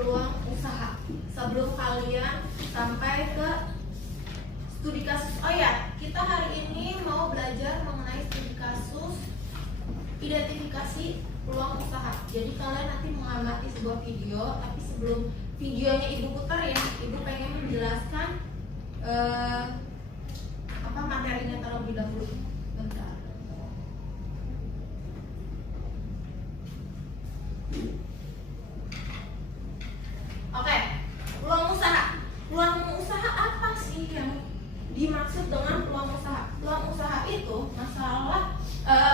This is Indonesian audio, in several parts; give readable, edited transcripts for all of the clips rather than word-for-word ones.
peluang usaha sebelum kalian sampai ke studi kasus. Oh ya, kita hari ini mau belajar mengenai studi kasus identifikasi peluang usaha. Jadi kalian nanti mengamati sebuah video, tapi sebelum videonya ibu putar ya, ibu pengen menjelaskan apa materinya terlebih dahulu. Bentar. Oke, peluang usaha. Peluang usaha apa sih yang dimaksud dengan peluang usaha? Peluang usaha itu masalah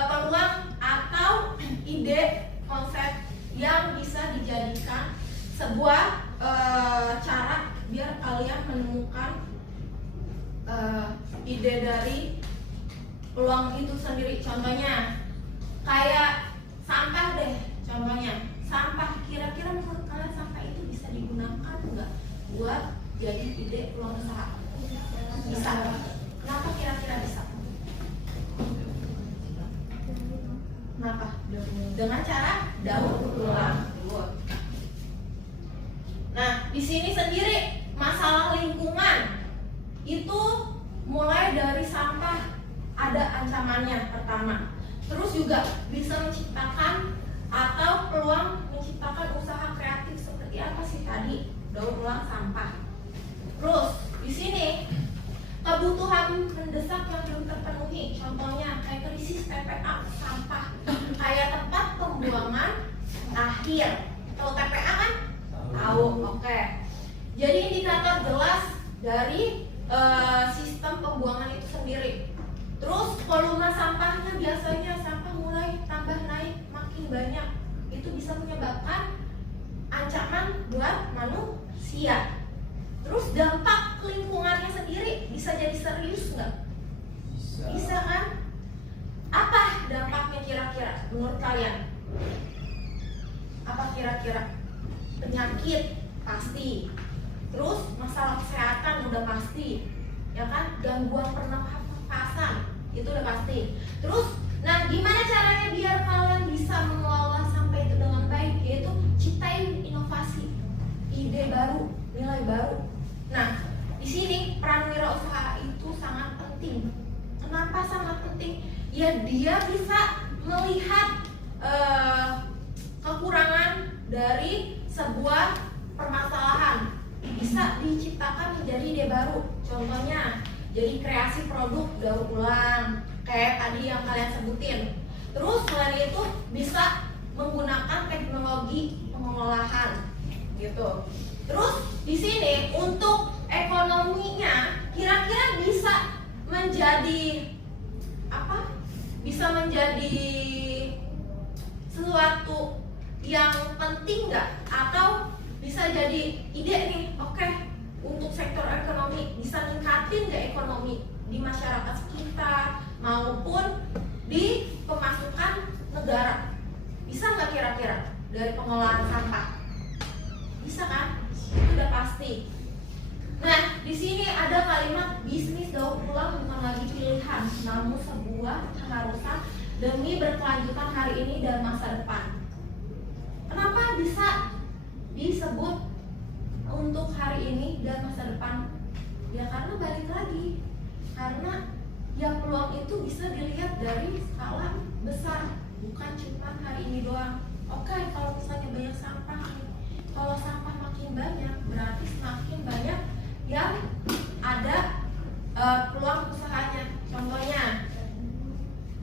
peluang atau ide konsep yang bisa dijadikan sebuah cara biar kalian menemukan ide dari peluang itu sendiri. Contohnya kayak sampah deh. Contohnya sampah, kira-kira menurut kalian sampah itu bisa digunakan nggak buat jadi ide peluang usaha? Bisa. Kenapa kira-kira bisa? Kenapa? Dengan cara daur ulang. Nah, di sini sendiri masalah lingkungan itu mulai dari sampah ada ancamannya pertama. Terus juga bisa menciptakan atau peluang menciptakan usaha kreatif seperti apa sih tadi? Daur ulang sampah. Terus di sini kebutuhan mendesak yang belum terpenuhi, contohnya kayak krisis TPA sampah, kayak tempat pembuangan akhir. Tahu TPA kan? Tahu, oke. Jadi indikator jelas dari sistem pembuangan itu sendiri. Terus volume sampahnya, biasanya sampah mulai tambah naik makin banyak, itu bisa menyebabkan ancaman buat manusia. Terus dampak lingkungannya sendiri bisa jadi serius nggak? Bisa kan? Apa dampaknya kira-kira menurut kalian? Apa kira-kira? Penyakit pasti. Terus masalah kesehatan udah pasti, ya kan? Gangguan pernafasan itu udah pasti. Terus, nah gimana caranya biar kalian bisa mengelola sampah itu dengan baik? Yaitu ciptain inovasi, ide baru, nilai baru. Nah, di sini peran wirausaha itu sangat penting. Kenapa sangat penting? Ya dia bisa melihat kekurangan dari sebuah permasalahan, bisa diciptakan menjadi ide baru. Contohnya, jadi kreasi produk daur ulang, kayak tadi yang kalian sebutin. Terus selain itu bisa menggunakan teknologi pengolahan, gitu. Terus di sini untuk ekonominya kira-kira bisa menjadi apa? Bisa menjadi sesuatu yang penting nggak? Atau bisa jadi ide nih, oke, untuk sektor ekonomi bisa ningkatin nggak ekonomi di masyarakat sekitar maupun di pemasukan negara? Bisa nggak kira-kira dari pengolahan sampah? Bisa kan? Itu udah pasti. Nah, di sini ada kalimat bisnis daur ulang bukan lagi pilihan, namun sebuah keharusan demi berkelanjutan hari ini dan masa depan. Kenapa bisa disebut untuk hari ini dan masa depan? Ya karena balik lagi, karena ya peluang itu bisa dilihat dari skala besar, bukan cuma hari ini doang. Oke, kalau misalnya banyak sampah, kalau sampah makin banyak, berarti semakin banyak yang ada peluang usahanya. Contohnya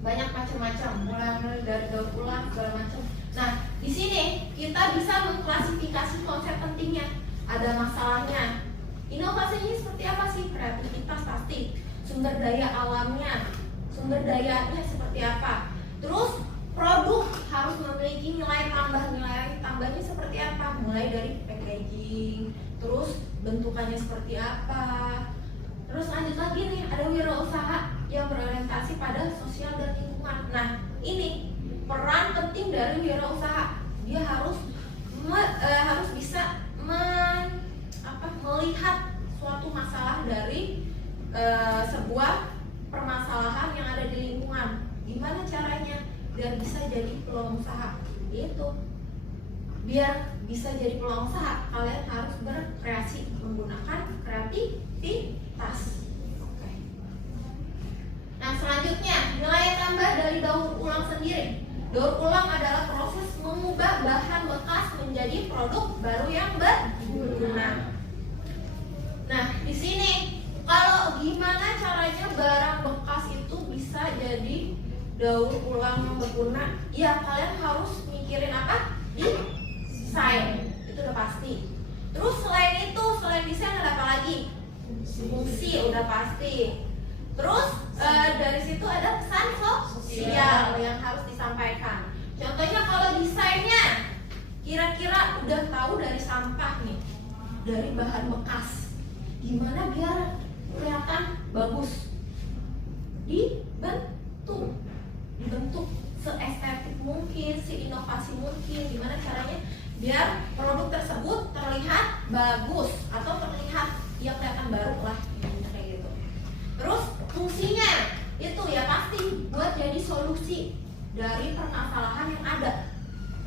banyak macam-macam, mulai dari daur ulang segala macam. Nah, di sini kita bisa mengklasifikasi konsep pentingnya. Ada masalahnya. Inovasinya seperti apa sih? Kreativitas pasti. Sumber daya alamnya, sumber dayanya seperti apa? Terus produk harus memiliki nilai tambahnya seperti apa? Mulai dari packaging, terus bentukannya seperti apa? Terus lanjut lagi nih, ada wirausaha yang berorientasi pada sosial dan lingkungan. Nah, ini peran penting dari wirausaha. Dia harus bisa melihat suatu masalah dari sebuah permasalahan yang ada di lingkungan. Gimana caranya biar bisa jadi peluang usaha? Itu biar bisa jadi peluang usaha, kalian harus berkreasi menggunakan kreativitas. Oke. Nah, selanjutnya nilai tambah dari daur ulang sendiri. Daur ulang adalah proses mengubah bahan bekas menjadi produk baru yang berguna. Nah, di sini kalau gimana caranya barang bekas itu bisa jadi daur ulang yang berguna? Ya, kalian harus mikirin apa? Desain, itu udah pasti. Terus selain itu, selain desain ada apa lagi? Fungsi udah pasti. Terus dari situ ada pesan sosial yang harus disampaikan. Contohnya kalau desainnya, kira-kira udah tahu dari sampah nih, dari bahan bekas, gimana biar kelihatan bagus, dibentuk seestetik mungkin, seinovasi mungkin. Gimana caranya biar produk tersebut terlihat bagus atau terlihat ya kelihatan baru lah, kayak gitu. Terus fungsinya itu ya pasti buat jadi solusi dari permasalahan yang ada.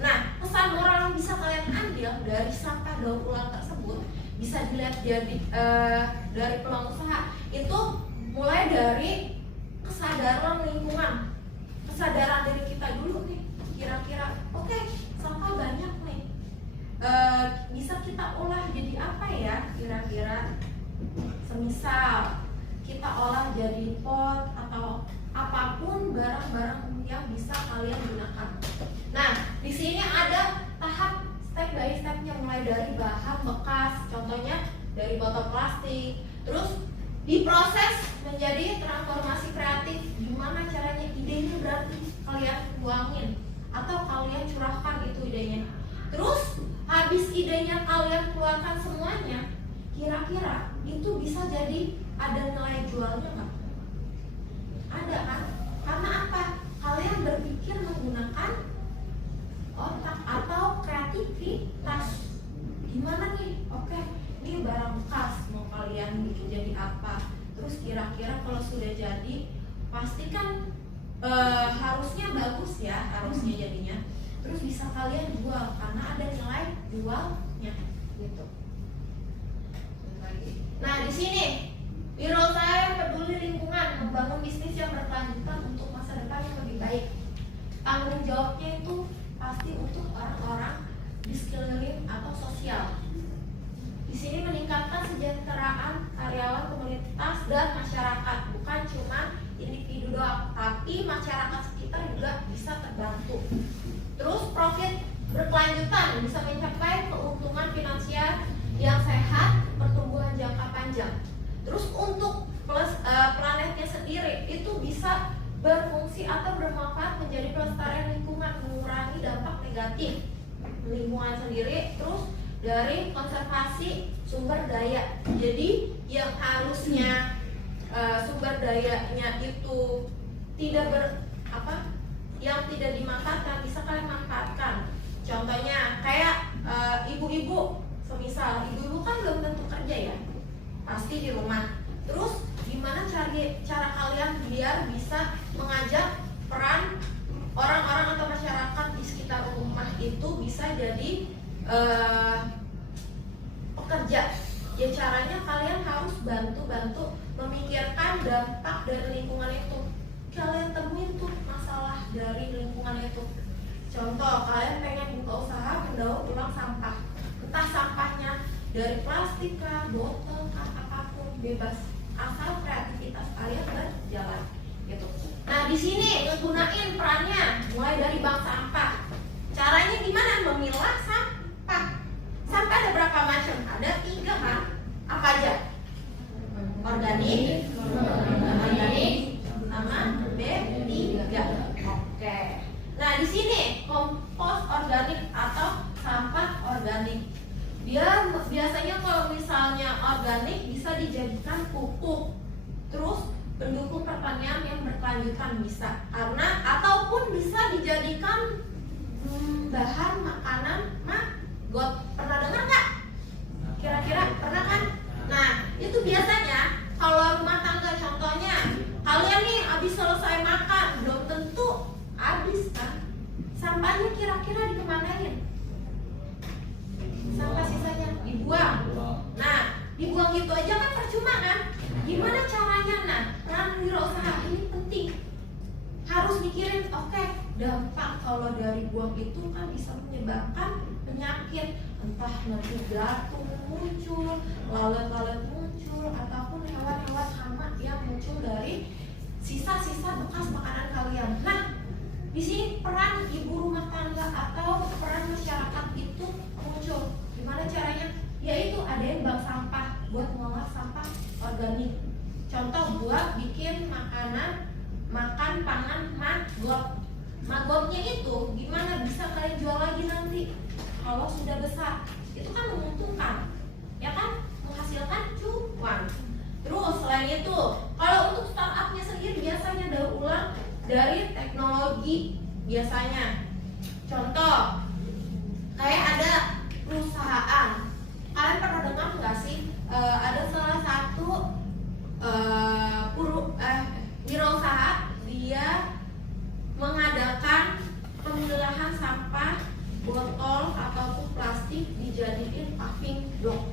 Nah, pesan moral yang bisa kalian ambil dari sampah daur ulang tersebut bisa dilihat jadi dari peluang usaha itu mulai dari kesadaran lingkungan, kesadaran diri kita dulu nih. Kira-kira oke, sampah banyak nih, bisa kita olah jadi apa ya kira-kira? Semisal kita olah jadi pot atau apapun barang-barang yang bisa kalian gunakan. Nah, di sini ada tahap step by stepnya, mulai dari bahan bekas, contohnya dari botol plastik, terus diproses menjadi transformasi kreatif. Gimana caranya? Idenya berarti kalian tuangin atau kalian curahkan itu idenya. Terus habis idenya kalian keluarkan semuanya, kira-kira itu bisa jadi ada nilai jualnya nggak? Ada kan? Karena apa? Kalian berpikir menggunakan otak atau kreativitas. Gimana nih? Oke, ini barang bekas, mau kalian bikin jadi apa? Terus kira-kira kalau sudah jadi, pasti kan harusnya bagus ya, harusnya jadinya. Terus bisa kalian jual karena ada nilai jualnya, gitu. Nah, di sini Wirausaha yang peduli lingkungan, membangun bisnis yang berkelanjutan untuk masa depan yang lebih baik. Tanggung jawabnya itu pasti untuk orang-orang di sekeliling atau sosial. Di sini meningkatkan kesejahteraan karyawan, komunitas, dan masyarakat. Bukan cuma individu doang, tapi masyarakat sekitar juga bisa terbantu. Terus profit berkelanjutan, bisa mencapai keuntungan finansial yang sehat, pertumbuhan jangka panjang. Terus untuk planetnya sendiri itu bisa berfungsi atau bermanfaat menjadi pelestarian lingkungan, mengurangi dampak negatif lingkungan sendiri. Terus dari konservasi sumber daya, jadi yang harusnya sumber dayanya itu yang tidak dimanfaatkan bisa kalian manfaatkan. Contohnya kayak ibu-ibu, semisal ibu-ibu kan belum tentu kerja ya, pasti di rumah. Terus gimana cara kalian biar bisa mengajak peran orang-orang atau masyarakat di sekitar rumah itu bisa jadi pekerja? Ya caranya kalian harus bantu memikirkan dampak dari lingkungan itu. Kalian temuin tuh masalah dari lingkungan itu. Contoh, kalian pengen buka usaha mendaur ulang sampah, entah sampahnya dari plastik kah, botol kah, apapun bebas, asal kreativitas kalian berjalan, gitu. Nah, di sini ngegunain perannya mulai dari bank sampah. Caranya gimana? Memilah sampah. Sampah ada berapa macam? Ada 3 kan? Apa aja? Organik, sama B3. Oke. Nah, di sini kompos organik atau sampah organik. Dia biasanya kalau misalnya organik bisa dijadikan pupuk, terus pendukung pertanian yang berkelanjutan bisa, karena ataupun bisa dijadikan bahan makanan maggot. Pernah dengar nggak? Kira-kira pernah kan? Nah, itu biasanya kalau rumah tangga, contohnya kalian nih habis selesai makan, belum tentu habis kan? Sampahnya kira-kira dikemanain? dibuang. Nah, dibuang gitu aja kan percuma kan? Gimana caranya? Nah, peran wirausaha ini penting. Harus mikirin, oke, dampak kalau dari buang itu kan bisa menyebabkan penyakit, entah nanti belatung muncul, lalat-lalat muncul, ataupun hewan-hewan hama yang muncul dari sisa-sisa bekas makanan kalian. Nah, di sini peran ibu rumah tangga atau peran masyarakat itu muncul. Gimana caranya? Yaitu ada yang bank sampah buat mengolah sampah organik. Contoh buat bikin makanan, makan pangan maggot. Maggotnya itu gimana bisa kalian jual lagi nanti kalau sudah besar? Itu kan menguntungkan, ya kan? Menghasilkan cuan. Terus selain itu, kalau untuk startupnya sendiri biasanya daur ulang dari teknologi biasanya. Contoh, kayak ada perusahaan. Kalian pernah dengar nggak sih? Ada salah satu wirausaha, dia mengadakan pemilahan sampah botol ataupun plastik dijadiin paving block.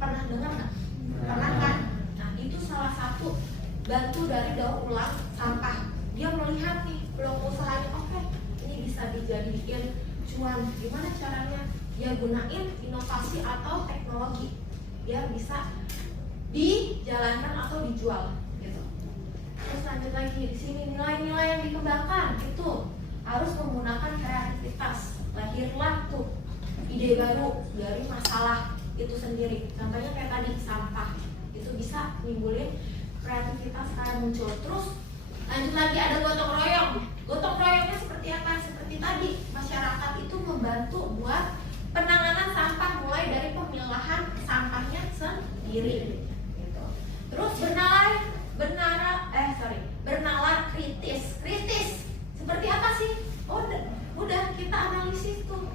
Pernah dengar nggak? Pernah kan? Nah, itu salah satu bantu dari daur ulang sampah. Dia melihat nih peluang usahanya, oke, ini bisa dijadiin cuan. Gimana caranya? Dia gunain inovasi atau teknologi biar bisa dijalankan atau dijual gitu. Terus lanjut lagi di sini, nilai-nilai yang dikembangkan itu harus menggunakan kreativitas. Lahirlah tuh ide baru dari masalah itu sendiri. Contohnya kayak tadi sampah, itu bisa nimbulin kreativitas kalian muncul. Terus lanjut lagi ada gotong royong. Gotong royongnya seperti apa? Seperti tadi, masyarakat itu membantu buat penanganan sampah mulai dari pemilahan sampahnya sendiri. Gitu. Terus bernalar kritis. Kritis seperti apa sih? Oh, udah kita analisis tuh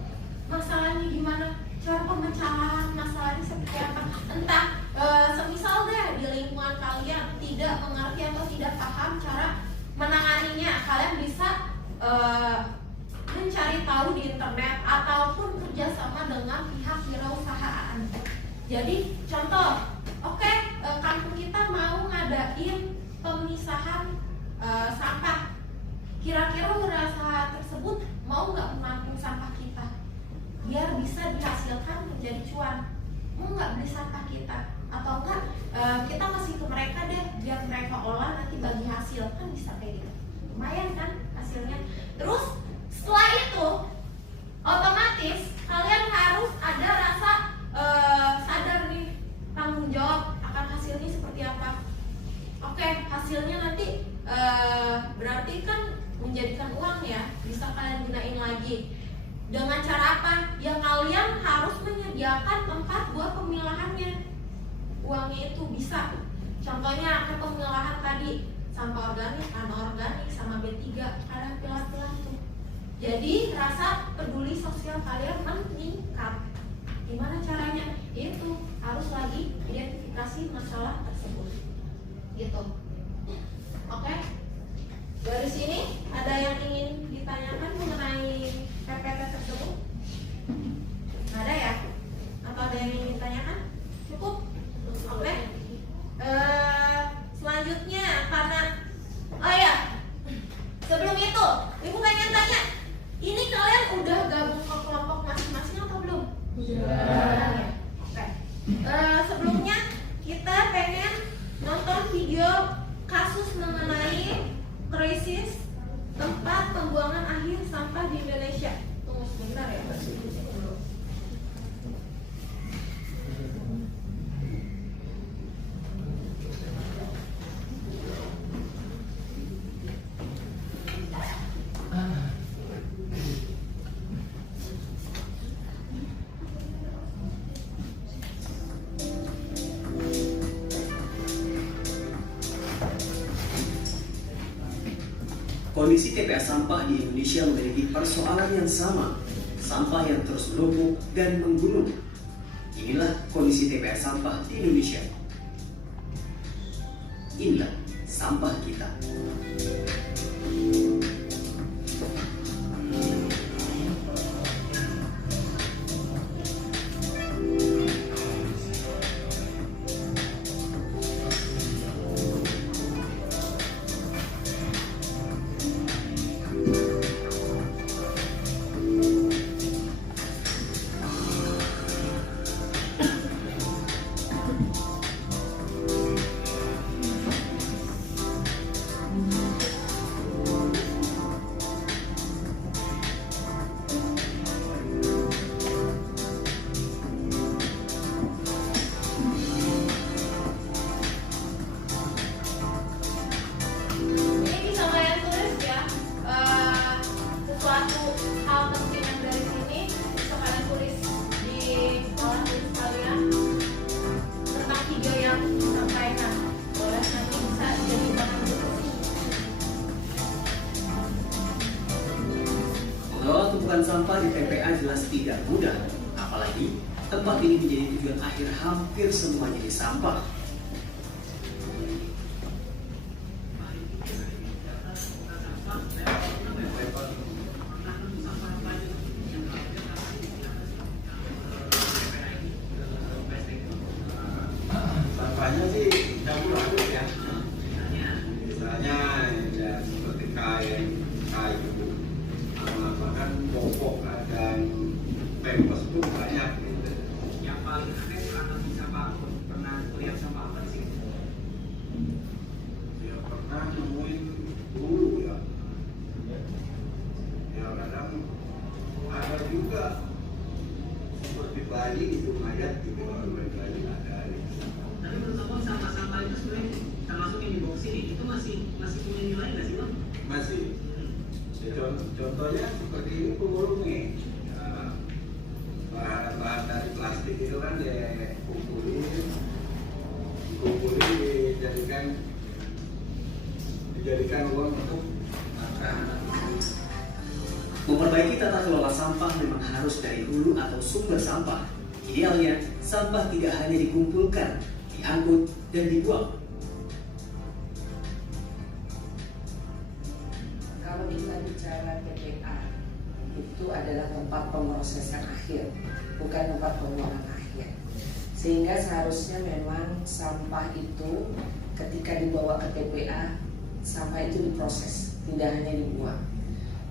masalahnya gimana, cara pemecahan masalahnya seperti apa. Entah semisal deh di lingkungan kalian tidak mengerti atau tidak paham cara menanganinya, kalian bisa mencari tahu di internet ataupun kerjasama dengan pihak wirausahaan. Jadi contoh, oke, kampung kita mau ngadain pemisahan sampah. Kira-kira wirausaha tersebut mau nggak menampung sampah kita biar bisa dihasilkan menjadi cuan? Mau nggak beli sampah kita? Atau enggak kita kasih ke mereka deh biar mereka olah nanti bagi hasil, kan bisa kayak gitu. Lumayan kan hasilnya. Terus setelah itu otomatis kalian harus ada rasa sadar nih, tanggung jawab akan hasilnya seperti apa. Oke, hasilnya nanti berarti kan menjadikan uang ya, bisa kalian gunain lagi. Dengan cara apa? Ya kalian harus menyediakan tempat buat pemilahannya. Uangnya itu bisa. Contohnya ke pemilahan tadi, sampah organik, anorganik, sama B3, kalian pilah-pilah tuh. Jadi rasa peduli sosial kalian meningkat. Gimana caranya? Itu harus lagi identifikasi masalah tersebut. Gitu. Oke? Dari sini ada yang ingin ditanyakan mengenai PPT tersebut? Ada ya? Atau ada yang ingin ditanyakan? Cukup? Oke? Selanjutnya karena sebelum itu Ibu pengen tanya, ini kalian udah gabung ke kelompok masing-masing atau belum? Sudah. Oke. Sebelumnya kita pengen nonton video kasus mengenai krisis tempat pembuangan akhir sampah di Indonesia. Tunggu sebentar ya. Kondisi TPA sampah di Indonesia memiliki persoalan yang sama, sampah yang terus menumpuk dan menggunung. Inilah kondisi TPA sampah di Indonesia. Inilah sampah kita. tumpukan sampah di TPA jelas tidak mudah, apalagi tempat ini menjadi tujuan akhir hampir semua jenis sampah. Sampahnya sih campur aduk ya. Misalnya ya seperti kayu, bahkan popok dan pempes pun banyak gitu. Yang paling aneh karena bisa Pak pernah lihat sama apa sih? Ya pernah nemuin bulu ya. Ya kadang ada juga seperti bayi itu mayat gitu, bayi ada. Tapi menurut Abang sampah-sampah itu sebenarnya termasuk yang dibawa sini itu masih punya nilai nggak sih Bang? Masih. Ya, contohnya seperti ini pemulung nih. Ya, bahan-bahan dari plastik itu kan dikumpulin dijadikan uang untuk makan. Memperbaiki tata kelola sampah memang harus dari hulu atau sumber sampah. Idealnya, sampah tidak hanya dikumpulkan, diangkut, dan dibuang. Kalau kita bicara TPA, itu adalah tempat pemrosesan akhir, bukan tempat pembuangan akhir. Sehingga seharusnya memang sampah itu ketika dibawa ke TPA, sampah itu diproses, tidak hanya dibuang.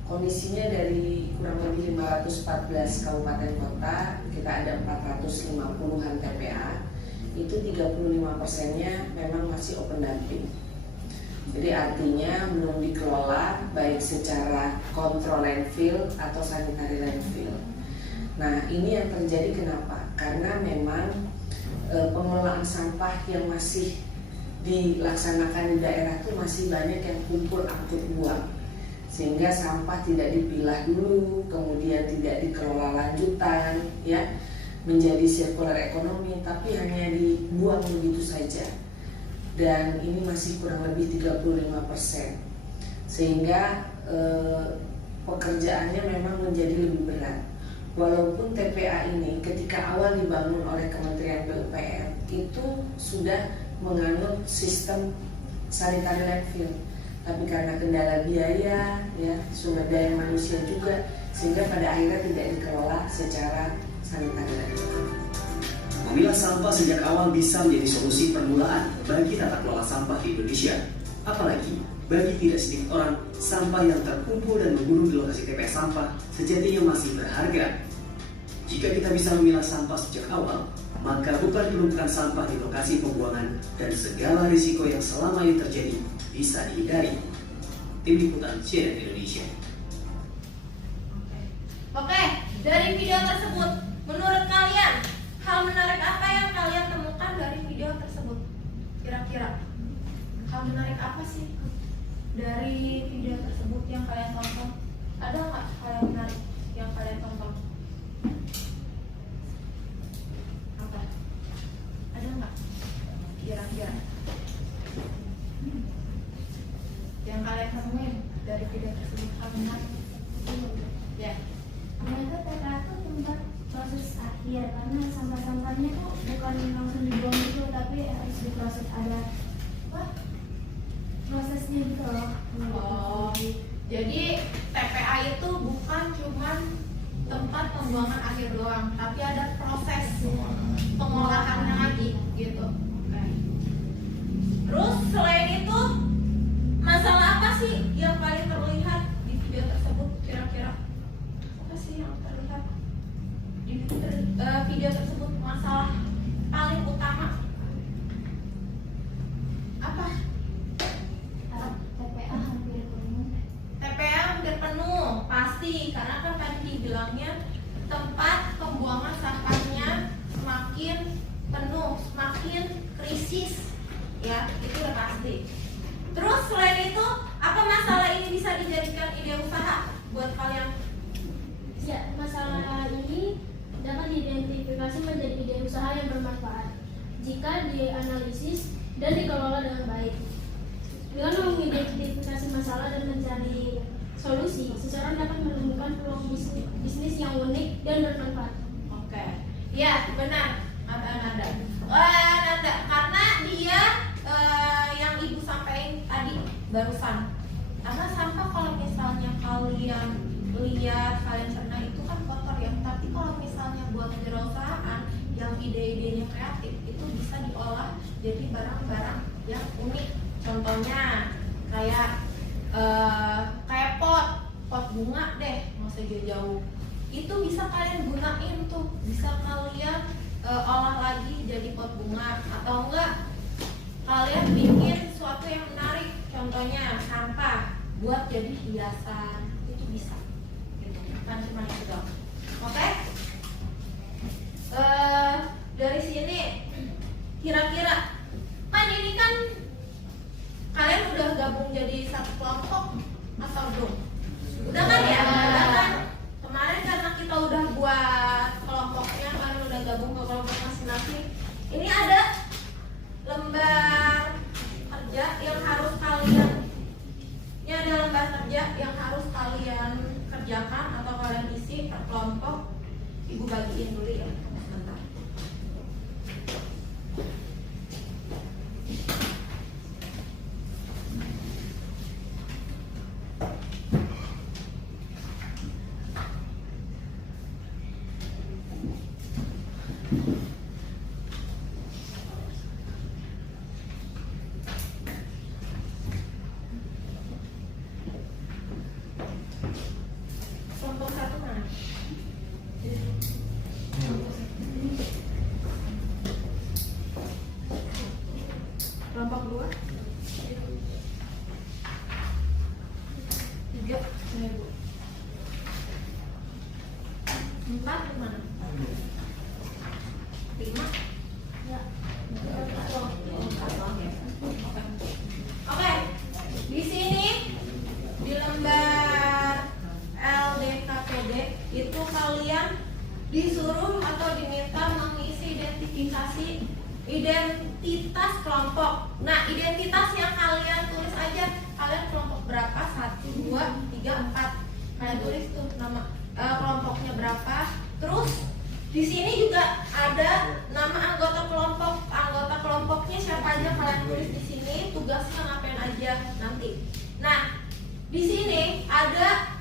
Kondisinya dari kurang lebih 514 kabupaten kota, kita ada 450-an TPA, itu 35%-nya memang masih open dumping. Jadi artinya belum dikelola baik secara kontrol landfill atau sanitary landfill. Nah ini yang terjadi kenapa? Karena memang pengelolaan sampah yang masih dilaksanakan di daerah itu masih banyak yang kumpul angkut buang. Sehingga sampah tidak dipilah dulu, kemudian tidak dikelola lanjutan, ya menjadi sirkular ekonomi, tapi hanya dibuang begitu saja. Dan ini masih kurang lebih 35%, sehingga pekerjaannya memang menjadi lebih berat. Walaupun TPA ini ketika awal dibangun oleh Kementerian PUPR itu sudah menganut sistem sanitary landfill, tapi karena kendala biaya, ya sumber daya manusia juga, sehingga pada akhirnya tidak dikelola secara sanitary landfill. Memilah sampah sejak awal bisa menjadi solusi permulaan bagi tata kelola sampah di Indonesia. Apalagi bagi tidak sedikit orang, sampah yang terkumpul dan menggunung di lokasi TPA sampah sejatinya masih berharga. Jika kita bisa memilah sampah sejak awal, maka bukan penumpukan sampah di lokasi pembuangan dan segala risiko yang selama ini terjadi bisa dihindari. Tim Liputan CNN Indonesia. Oke, dari video tersebut, menurut kalian hal menarik apa yang kalian temukan dari video tersebut? Kira-kira hal menarik apa sih dari video tersebut yang kalian tonton? Ada nggak hal yang menarik yang kalian tonton? Apa? Ada nggak? Kira-kira yang kalian temuin dari video tersebut hal menarik? Ya. Ternyata TPA itu tempat proses akhir karena sampah-sampahnya tuh bukan langsung dibuang gitu, tapi harus diproses, ada prosesnya gitu loh. Oh, jadi TPA itu bukan cuma tempat pembuangan akhir doang, tapi ada proses pengolahannya lagi gitu. Oke. Terus selain itu, masalah apa sih yang paling terlihat di video tersebut? Kira-kira apa sih yang terlihat di video tersebut? Masalah paling utama apa? TPA hampir penuh. TPA hampir penuh, pasti, karena kan tadi dibilangnya tempat pembuangan sampahnya semakin penuh, semakin krisis, ya itu udah pasti. Terus selain itu, apa masalah ini bisa dijadikan ide usaha buat kalian? Ya, masalah ini dapat diidentifikasi menjadi ide usaha yang bermanfaat jika dianalisis dan dikelola dengan baik. Dengan mengidentifikasi masalah dan mencari solusi, seseorang dapat menemukan peluang bisnis yang unik dan bermanfaat. Oke, ya benar kata Nanda. Nanda, karena dia yang ibu sampaikan tadi barusan. Karena sampah kalau misalnya kalian lihat, kalian cerna itu kan kotor ya. Tapi kalau misalnya buat kewirausahaan yang ide-idenya kreatif itu bisa diolah jadi barang-barang yang unik. Contohnya kayak pot bunga deh, nggak usah jauh-jauh. Itu bisa kalian gunain tuh, bisa kalian olah lagi jadi pot bunga, atau enggak kalian bikin sesuatu yang menarik, contohnya sampah buat jadi hiasan, itu bisa gitu. Bukan cuma itu doang. Oke? Dari sini kira-kira kan ini kan kalian udah gabung jadi satu kelompok atau belum? Udah kan ya? Udah kan? Kemarin karena kita udah buat kelompoknya, kalian udah gabung ke kelompok masing-masing. Ini ada lembar kerja yang harus kalian kerjakan atau kalian isi per kelompok. Ibu bagiin dulu ya, sebentar. Kelompok satu mana? Kelompok dua? Tiga? Empat mana? Lima? Ya. Oke. Di sini di lembar LDKPD itu kalian disuruh atau diminta mengisi identitas kelompok. Nah, identitas yang kalian tulis aja, kalian kelompok berapa, 1, 2, 3, 4. Kalian tulis tuh nama kelompoknya berapa. Terus di sini juga ada nama anggota kelompok. Anggota kelompoknya siapa aja kalian tulis di sini, tugasnya ngapain aja nanti. Nah, di sini ada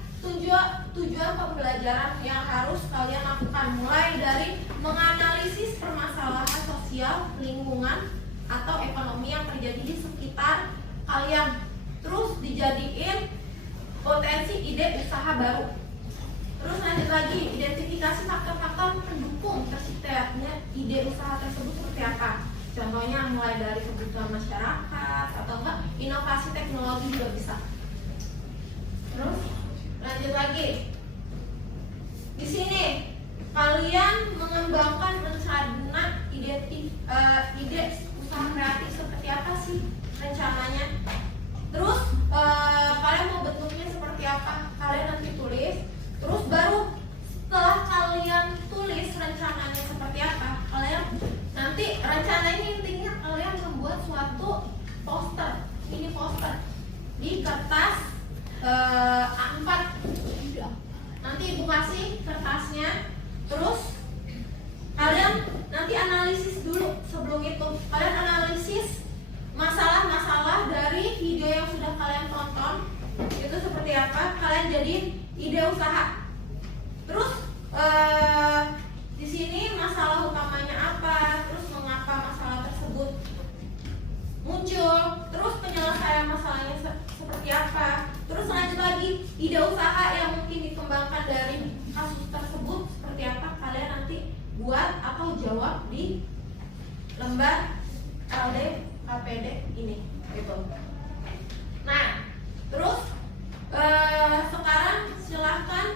tujuan pembelajaran yang harus kalian lakukan, mulai dari menganalisis permasalahan sosial, lingkungan, atau ekonomi yang terjadi di sekitar kalian. Terus dijadiin potensi ide usaha baru. Terus lanjut lagi, identifikasi faktor-faktor pendukung terciptanya ide usaha tersebut seperti apa. Contohnya mulai dari kebutuhan masyarakat atau enggak inovasi teknologi juga bisa. Terus lanjut lagi. Di sini kalian mengembangkan rencana ide usaha kreatif seperti apa sih rencananya. Terus kalian mau bentuknya seperti apa? Kalian nanti tulis. Terus baru setelah kalian tulis rencananya seperti apa, kalian nanti rencananya intinya kalian membuat suatu poster. Ini poster di kertas A4. Nanti ibu kasih kertasnya. Terus kalian nanti analisis dulu. Sebelum itu kalian analisis masalah-masalah dari video yang sudah kalian tonton. Itu seperti apa, kalian jadiin ide usaha. Terus di sini masalah utamanya apa, terus mengapa masalah tersebut muncul, terus penyelesaian masalahnya seperti apa. Terus lanjut lagi, ide usaha yang mungkin dikembangkan dari kasus tersebut seperti apa, kalian nanti buat atau jawab di lembar LDKPD ini gitu. Nah, terus sekarang silahkan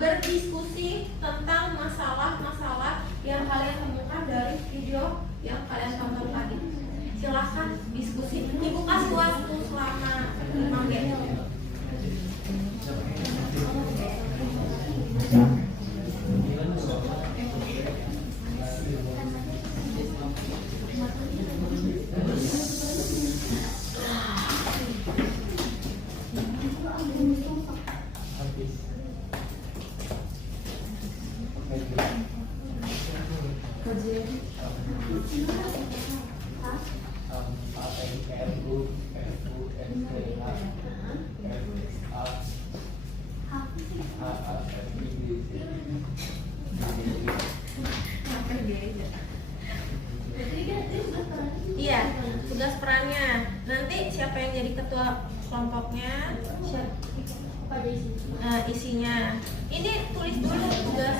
berdiskusi tentang masalah-masalah yang kalian temukan dari video yang kalian tonton tadi. Silahkan diskusi. Ibu kasih waktu selama 5 menit. Iya, tugas perannya. Nanti siapa yang jadi ketua kelompoknya, Pada isi. isinya. Ini tulis dulu tugas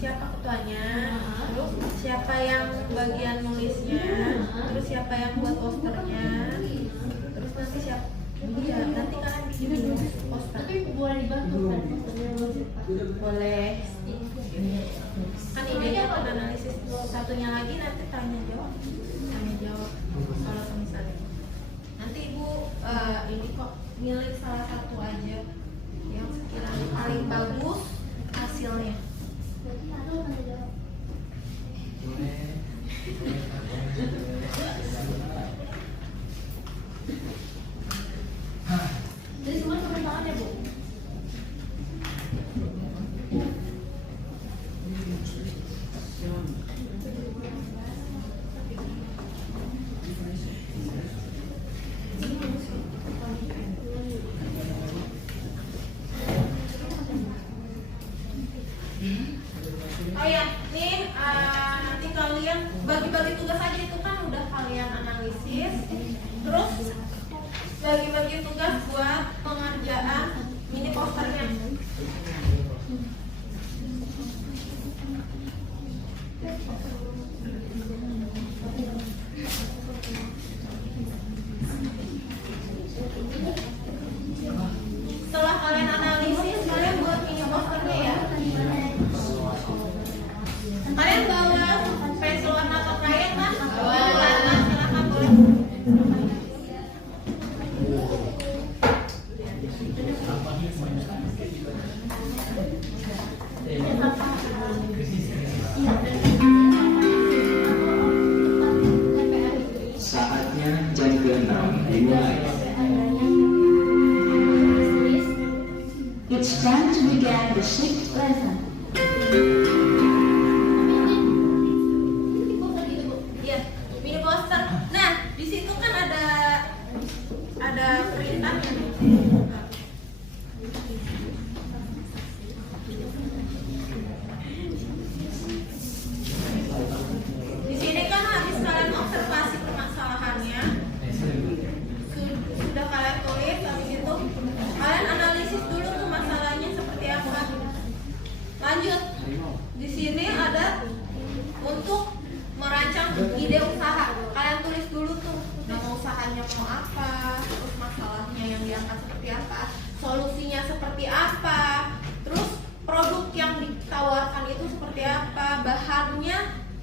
siapa ketuanya, terus siapa yang bagian nulisnya, terus siapa yang buat posternya, terus nanti siapa. Iya, nanti kalian bikin poster. Tapi boleh dibantu kan? Boleh. Kan idenya buat analisis. Satunya lagi nanti tanya jawab kalau misalnya. Nanti ibu ini kok milih salah satu aja yang sekiranya paling bagus hasilnya. Berarti ada tanya jawab. Jadi semua turun tangan ya, Bu? Oh ya, nih nanti kalian bagi-bagi tugas aja, itu kan udah kalian analisis. Terus bagi-bagi tugas buat pengerjaan mini posternya. Setelah kalian analisis, kalian buat mini posternya ya. Kalian bawa pensil warna atau krayon kan? Bawa, silakan boleh. Saatnya jam ke-6 dimulai. It's time to begin the sixth lesson. Iya, mini poster. Nah, di situ kan ada perintahnya. Di sini kan habis kalian observasi permasalahannya, sudah kalian tulis, habis itu kalian analisis dulu tuh masalahnya seperti apa. Lanjut, di sini ada untuk merancang ide usaha. Kalian tulis dulu tuh nama usahanya mau apa, terus masalahnya yang diangkat seperti apa, solusinya seperti apa, terus produk yang ditawarkan itu seperti apa,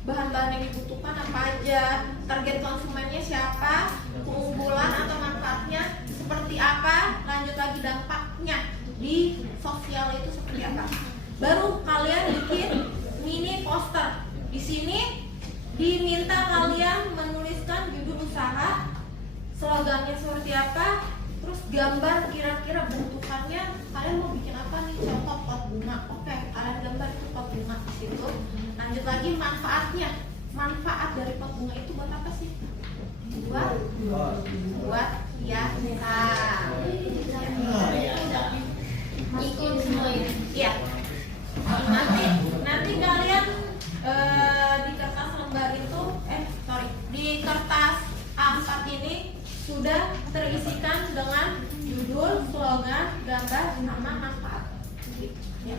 bahan-bahan yang dibutuhkan apa aja, target konsumennya siapa, keunggulan atau manfaatnya seperti apa, lanjut lagi dampaknya di sosial itu seperti apa. Baru kalian bikin mini poster. Di sini diminta kalian menuliskan judul usaha, slogannya seperti apa, terus gambar kira-kira bentukannya. Kalian mau bikin apa nih? Contoh pot bunga. Oke, kalian gambar itu pot bunga di situ. Lanjut lagi manfaatnya. Manfaat dari pot bunga itu buat apa sih? Buat hiasan. Ikut semua ya. Iya. Nanti kalian di kertas lembar itu di kertas A4 ini sudah terisikan dengan judul, slogan, gambar, sama manfaat. Ya.